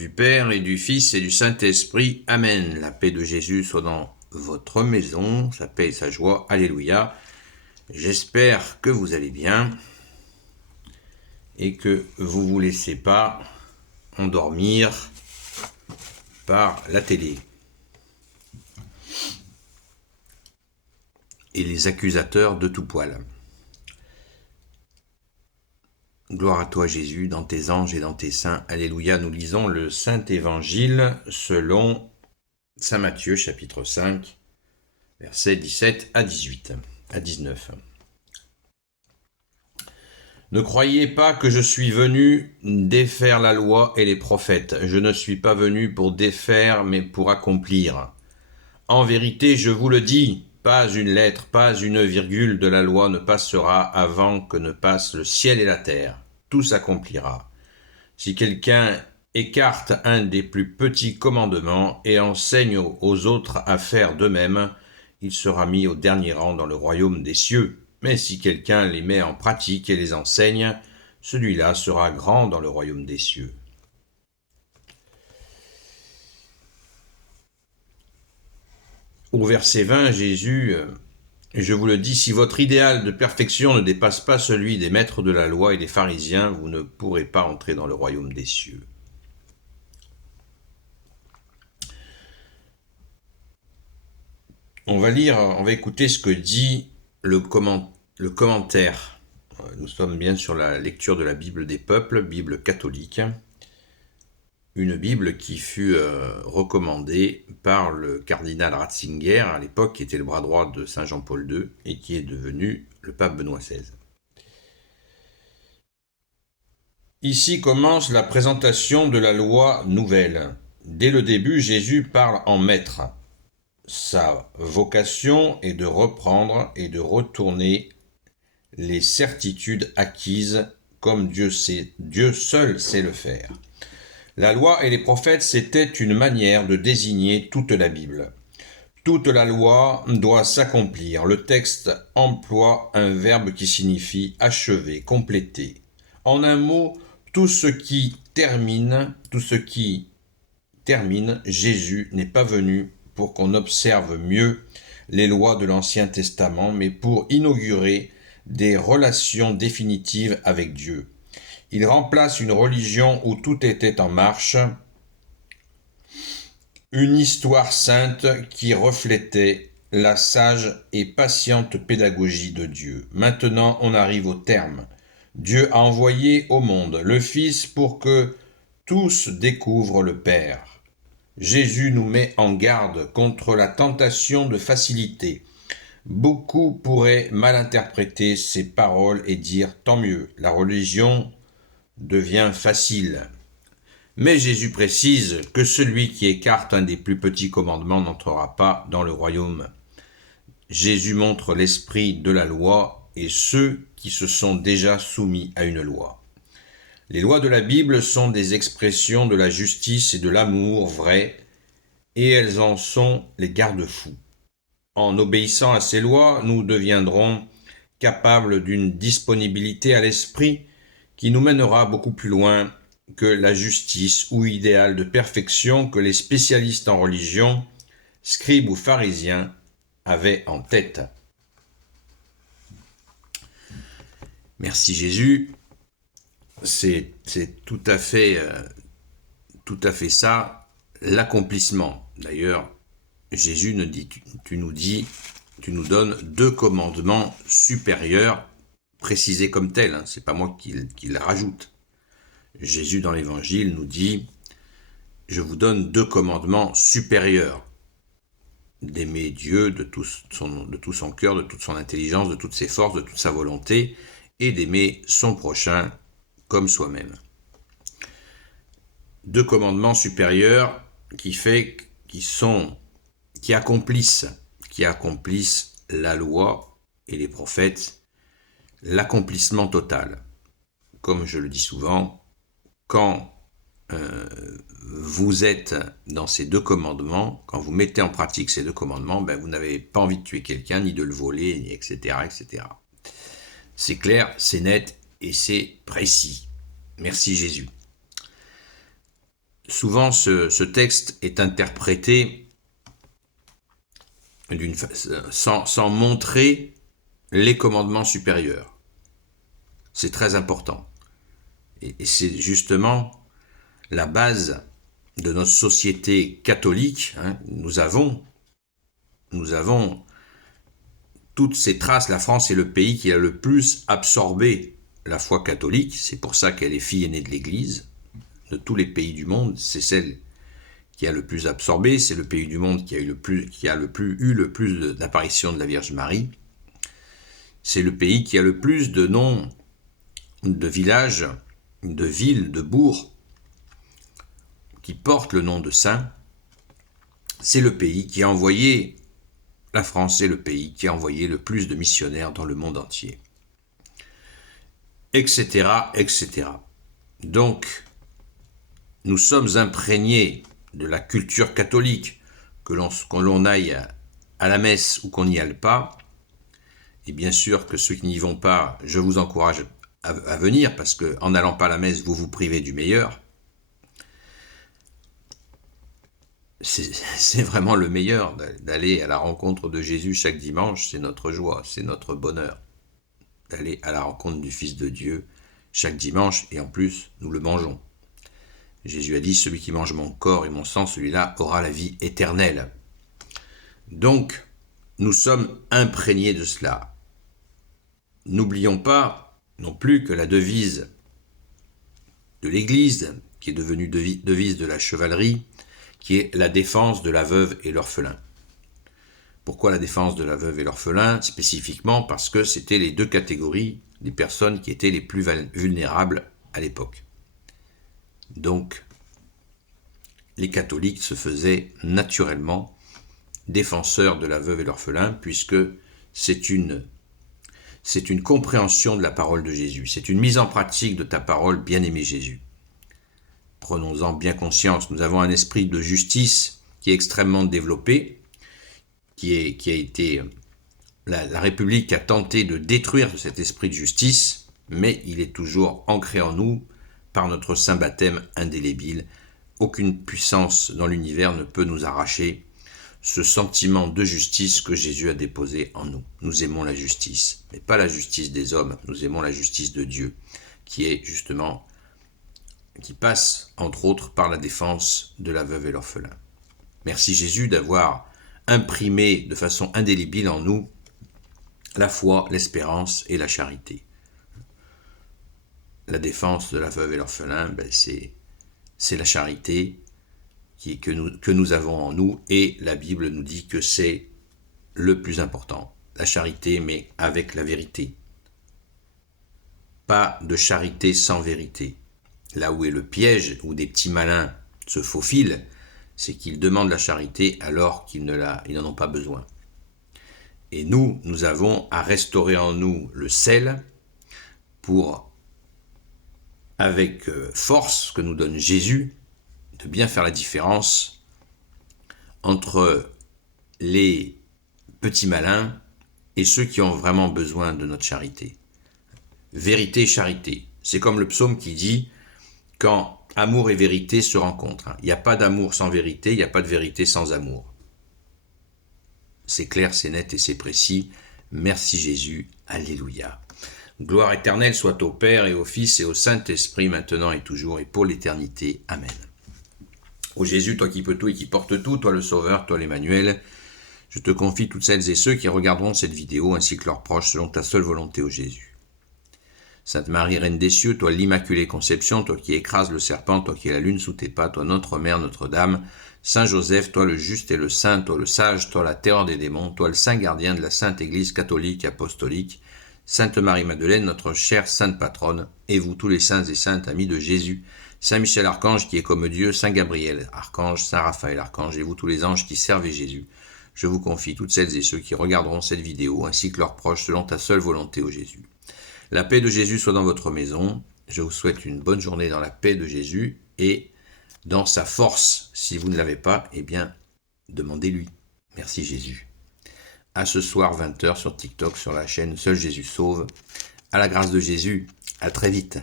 du Père et du Fils et du Saint-Esprit. Amen. La paix de Jésus soit dans votre maison, sa paix et sa joie. Alléluia. J'espère que vous allez bien et que vous ne vous laissez pas endormir par la télé et les accusateurs de tout poil. Gloire à toi Jésus, dans tes anges et dans tes saints. Alléluia. Nous lisons le Saint-Évangile selon Saint Matthieu, chapitre 5, versets 17 à 19. Ne croyez pas que je suis venu défaire la loi et les prophètes. Je ne suis pas venu pour défaire, mais pour accomplir. En vérité, je vous le dis, pas une lettre, pas une virgule de la loi ne passera avant que ne passe le ciel et la terre. Tout s'accomplira. Si quelqu'un écarte un des plus petits commandements et enseigne aux autres à faire de même, il sera mis au dernier rang dans le royaume des cieux. Mais si quelqu'un les met en pratique et les enseigne, celui-là sera grand dans le royaume des cieux. Au verset 20, Jésus, je vous le dis, si votre idéal de perfection ne dépasse pas celui des maîtres de la loi et des pharisiens, vous ne pourrez pas entrer dans le royaume des cieux. On va écouter ce que dit le commentaire. Nous sommes bien sur la lecture de la Bible des peuples, Bible catholique. Une Bible qui fut recommandée par le cardinal Ratzinger, à l'époque, qui était le bras droit de Saint Jean-Paul II, et qui est devenu le pape Benoît XVI. Ici commence la présentation de la loi nouvelle. Dès le début, Jésus parle en maître. Sa vocation est de reprendre et de retourner les certitudes acquises comme Dieu seul sait le faire. La loi et les prophètes, c'était une manière de désigner toute la Bible. Toute la loi doit s'accomplir. Le texte emploie un verbe qui signifie achever, compléter. En un mot, tout ce qui termine, Jésus n'est pas venu pour qu'on observe mieux les lois de l'Ancien Testament, mais pour inaugurer des relations définitives avec Dieu. Il remplace une religion où tout était en marche, une histoire sainte qui reflétait la sage et patiente pédagogie de Dieu. Maintenant, on arrive au terme. Dieu a envoyé au monde le Fils pour que tous découvrent le Père. Jésus nous met en garde contre la tentation de facilité. Beaucoup pourraient mal interpréter ces paroles et dire « tant mieux, la religion devient facile ». Mais Jésus précise que celui qui écarte un des plus petits commandements n'entrera pas dans le royaume. Jésus montre l'esprit de la loi et ceux qui se sont déjà soumis à une loi. Les lois de la Bible sont des expressions de la justice et de l'amour vrai, et elles en sont les garde-fous. En obéissant à ces lois, nous deviendrons capables d'une disponibilité à l'esprit qui nous mènera beaucoup plus loin que la justice ou idéal de perfection que les spécialistes en religion, scribes ou pharisiens, avaient en tête. Merci Jésus. C'est tout à fait ça, l'accomplissement. D'ailleurs, Jésus tu nous donnes 2 commandements supérieurs, précisés comme tels. Hein, c'est pas moi qui le rajoute. Jésus dans l'Évangile nous dit « Je vous donne 2 commandements supérieurs. D'aimer Dieu de tout son cœur, de toute son intelligence, de toutes ses forces, de toute sa volonté, et d'aimer son prochain comme soi-même. » 2 commandements supérieurs qui accomplissent la loi et les prophètes, l'accomplissement total. Comme je le dis souvent, quand vous êtes dans ces 2 commandements, quand vous mettez en pratique ces 2 commandements, vous n'avez pas envie de tuer quelqu'un, ni de le voler, etc., etc. C'est clair, c'est net et c'est précis. Merci Jésus. souvent ce texte est interprété sans montrer les commandements supérieurs. C'est très important. Et c'est justement la base de notre société catholique. Nous avons toutes ces traces. La France est le pays qui a le plus absorbé la foi catholique. C'est pour ça qu'elle est fille aînée de l'Église. De tous les pays du monde, c'est celle qui a le plus absorbé. C'est le pays du monde qui a eu le plus d'apparitions de la Vierge Marie. C'est le pays qui a le plus de noms de villages, de villes, de bourgs qui portent le nom de saint. C'est le pays qui a envoyé, la France est le pays qui a envoyé le plus de missionnaires dans le monde entier. Etc., etc. Donc, nous sommes imprégnés de la culture catholique, qu'on l'on aille à la messe ou qu'on n'y aille pas. Et bien sûr que ceux qui n'y vont pas, je vous encourage à venir, parce qu'en n'allant pas à la messe, vous vous privez du meilleur. C'est vraiment le meilleur d'aller à la rencontre de Jésus chaque dimanche. C'est notre joie, c'est notre bonheur d'aller à la rencontre du Fils de Dieu chaque dimanche, et en plus, nous le mangeons. Jésus a dit, celui qui mange mon corps et mon sang, celui-là aura la vie éternelle. Donc, nous sommes imprégnés de cela. N'oublions pas non plus que la devise de l'Église, qui est devenue devise de la chevalerie, qui est la défense de la veuve et l'orphelin. Pourquoi la défense de la veuve et l'orphelin? Spécifiquement parce que c'était les deux catégories des personnes qui étaient les plus vulnérables à l'époque. Donc, les catholiques se faisaient naturellement défenseurs de la veuve et l'orphelin, puisque c'est une compréhension de la parole de Jésus. C'est une mise en pratique de ta parole, bien-aimé Jésus. Prenons-en bien conscience. Nous avons un esprit de justice qui est extrêmement développé, qui a été... La République a tenté de détruire cet esprit de justice, mais il est toujours ancré en nous par notre saint baptême indélébile. Aucune puissance dans l'univers ne peut nous arracher ce sentiment de justice que Jésus a déposé en nous. Nous aimons la justice, mais pas la justice des hommes, nous aimons la justice de Dieu, qui passe entre autres par la défense de la veuve et l'orphelin. Merci Jésus d'avoir imprimé de façon indélébile en nous la foi, l'espérance et la charité. La défense de la veuve et l'orphelin, c'est la charité que nous avons en nous, et la Bible nous dit que c'est le plus important. La charité, mais avec la vérité. Pas de charité sans vérité. Là où est le piège, où des petits malins se faufilent, c'est qu'ils demandent la charité alors qu'ils n'en ont pas besoin. Et nous avons à restaurer en nous le sel pour, avec force que nous donne Jésus, de bien faire la différence entre les petits malins et ceux qui ont vraiment besoin de notre charité. Vérité, charité. C'est comme le psaume qui dit « Quand amour et vérité se rencontrent ». Il n'y a pas d'amour sans vérité, il n'y a pas de vérité sans amour. C'est clair, c'est net et c'est précis. Merci Jésus. Alléluia. Gloire éternelle soit au Père et au Fils et au Saint-Esprit, maintenant et toujours et pour l'éternité. Amen. Ô Jésus, toi qui peux tout et qui portes tout, toi le Sauveur, toi l'Emmanuel, je te confie toutes celles et ceux qui regarderont cette vidéo ainsi que leurs proches selon ta seule volonté, ô Jésus. Sainte Marie, Reine des cieux, toi l'Immaculée Conception, toi qui écrases le serpent, toi qui es la lune sous tes pas, toi notre Mère, Notre-Dame, Saint Joseph, toi le juste et le saint, toi le sage, toi la terreur des démons, toi le saint gardien de la Sainte Église catholique apostolique, Sainte Marie-Madeleine, notre chère sainte patronne, et vous tous les saints et saintes amis de Jésus, Saint Michel Archange qui est comme Dieu, Saint Gabriel Archange, Saint Raphaël Archange, et vous tous les anges qui servez Jésus, je vous confie toutes celles et ceux qui regarderont cette vidéo, ainsi que leurs proches, selon ta seule volonté, ô Jésus. La paix de Jésus soit dans votre maison. Je vous souhaite une bonne journée dans la paix de Jésus et dans sa force. Si vous ne l'avez pas, eh bien, demandez-lui. Merci Jésus. À ce soir, 20h sur TikTok, sur la chaîne Seul Jésus Sauve. À la grâce de Jésus. À très vite.